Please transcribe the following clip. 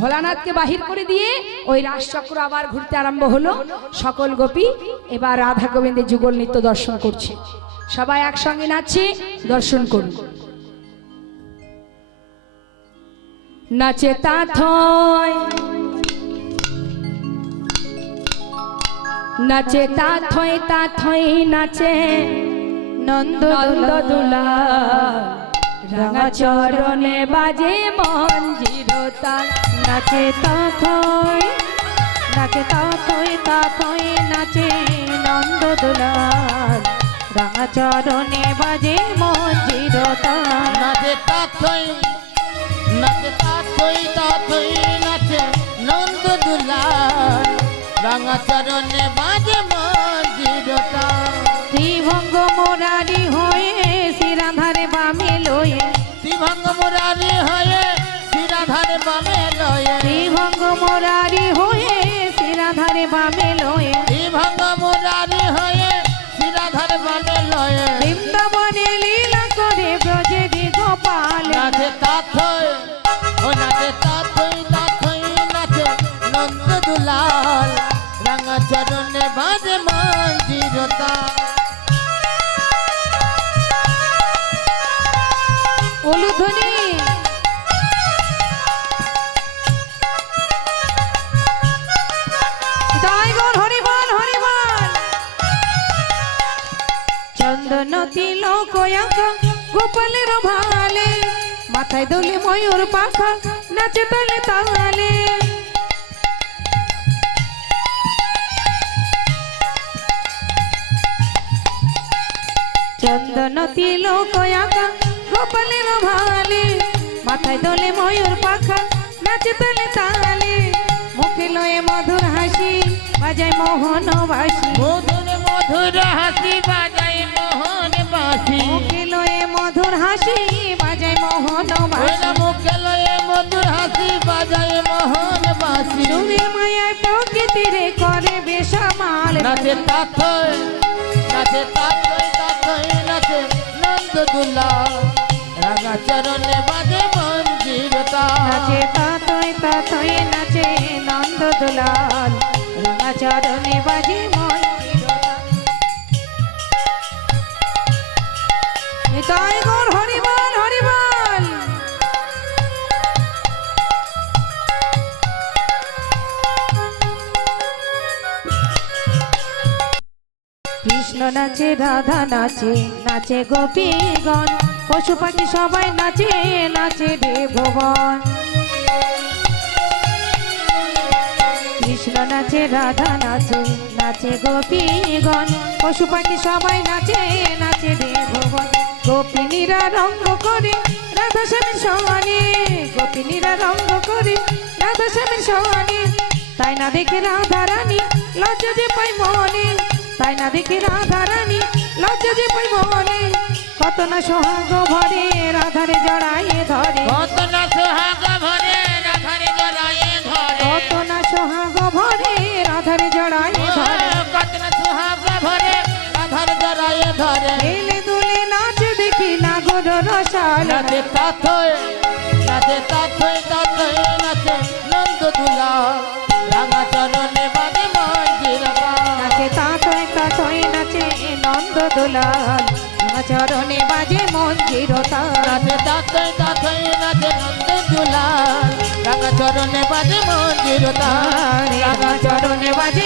ভোলানাথকে বাহির করে দিয়ে ওই রাসচক্র আবার ঘুরতে আরম্ভ হলো। সকল গোপী এবার রাধা গোবিন্দের যুগল নৃত্য দর্শন করছে। সবাই একসঙ্গে নাচছে, দর্শন করুন। নাচে তাথয়, নাচে তাথয় তাথয় নাচে নন্দ দুলা, রাঙা চরণে বাজে মঞ্জির তাল। নাচে তাথয়, নাচে তাথয় তাথয় নাচে নন্দ দুলাল, রাঙা চরণে বাজে মঞ্জির তাল। নাচে তাথই, নাচে তাথই তাথই নাচে নন্দ দুলাল, রাঙা চরণে বাজে মঞ্জির তাল। ত্রিভঙ্গ মোরারি হয়ে শিরাধারে বামে লয়ে, ত্রিভঙ্গ মুরারি হয়ে শিরাধারে বামে লয়ে, ত্রিভঙ্গ মোরারি হয়ে শিরাধারে বামে লয়ে, ত্রিভঙ্গ মুরারি হয়ে শিরাধারে বামে লয়ে। বৃন্দাবনে লীলা করে ব্রজেরি গোপাল। নাচে তাথই, ও নাচে তাথই তাথই নাচে নন্দ দুলাল, রাঙা চরণে বাজে মঞ্জির তাল। উলুধ্বনি জয়গণ হরিবল হরিবল। চন্দন তিলক আঁকা গোপালের ভালে, মাথায় দোলে ময়ূর পাখা নাচে তালে তালে। চন্দন তিলক আঁকা গোপালের ভালে, মাথায় দোলে ময়ূর পাখা নাচে তালে তালে। মুখে লয়ে মধুর হাসি বাজায় মোহন বাসি, মধুর মধুর হাসি বাজায় মোহন বাসি। মুখে লয়ে মধুর হাসি বাজায় মোহন বাসি। মুখে লয়ে মধুর হাসি বাজায় মোহন বাসি। সুরের মায়ায় প্রকৃতিরে করে বেসামাল। নাচে তাথই, নাচে তাথই তাথই নাচে নন্দ দুলাল, রাঙা চরণে বাজে মঞ্জির তাল। নাচে তাতই তাতই নাচে নন্দ দুলাল, রাঙা চরণে বাজে মঞ্জির তাল। নিতাই গৌর হরিবল হরিবল। কৃষ্ণ নাচে রাধা নাচে নাচে গোপীগণ, পশু পাখি সবাই নাচে নাচে রে ভুবন। কৃষ্ণ নাচে রাধা নাচে নাচে গোপীগণ, পশু পাখি সবাই নাচে নাচে রে ভুবন। গোপিনীরা রঙ্গ করে রাধা স্বামীর সনে, গোপিনীরা রঙ্গ করে রাধা স্বামীর সনে। তাই না দেখে রাধা রানী লজ্জা যে পাই মনে, তাই না দেখে রাধা রানী লজ্জা যে পাই মনে। কত না সোহাগ ভরে রাধারে জড়াইয়ে ধরে, কত না সোহাগ ভরে রাধারে জড়ায়ে ধরে, কত না সোহাগ ভরে রাধারে জড়াইয়ে ধরে। কত না সোহাগ ভরে রাধারে জড়ায়ে ধরে। এলে দুলে নাচ দেখি না গোর রসাল। নাচে তাথই, নাচে তাথই তাথই নাচে নন্দ দুলাল, রাঙা চরণে বাজে মঞ্জির তাল। নাচে তাতই তাতই নাচে নন্দ দুলাল, রাঙা চরণে বাজে মঞ্জির তাল। নাচে তাথই তাথই নাচে নন্দ দুলাল, রাঙা চরণে বাজে মঞ্জির তাল। রাঙা চরণে বাজে